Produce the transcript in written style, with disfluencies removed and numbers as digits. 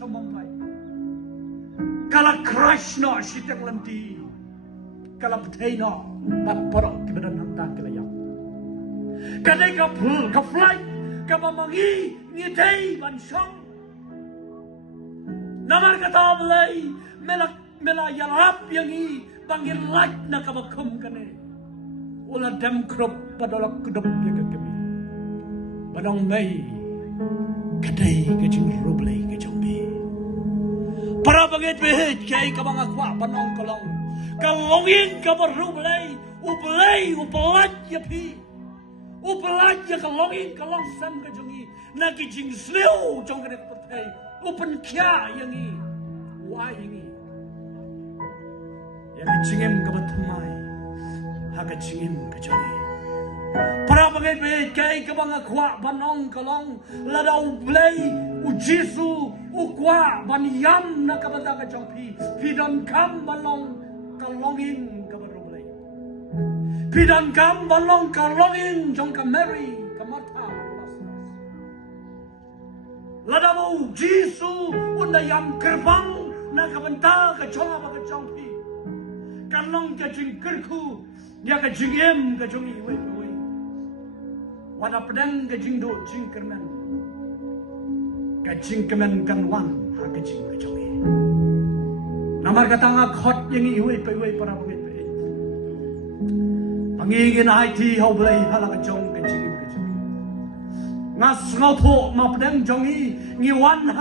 chamamai. Kala crush no sitang lanti. Kala putay no bat porok kibadan hantang kilayam. Kadai ka phul ka flight ka mamangi ngitay bansong. Namar kata belai mela yarap yangi bangin light na kabakum kane. Ula dem krop padolak kudum ya kami. Badang may kadai kajing rublay kajambi. Para bangit behit kay kabang akwa panong kalong. Kalongin kabar rublay ublay upalat yapi. Upalat ya kalongin kalong sam kajongi. Nakijing sliw jong kane kapatay. Upan kya yangi. Why yangi. Yang kajingim kabatamay. Hakachingim kajongi. Para bangit kay kabang akwa banong kalong ladaw blay u Jesu u kwa baniyam na kabata ka jongpi pidan kam balong kalongin kabarublay pidan kam balong kalongin jong ka Mary ka Martha ladaw Jesu undayam kerbang na kabanta ka jonga ka jongpi kalong ka jingkerku ya ka jingem ka jongi we wana pedang gajing do jingkerman gajing kemen kanwan ha gajing gajongi namar katanga khot yang iwe pe we para pangit pe pangigin ai thi ho blai hala gajong gajing gajongi ngas ngau tho ma pedang jongi ngi wan ha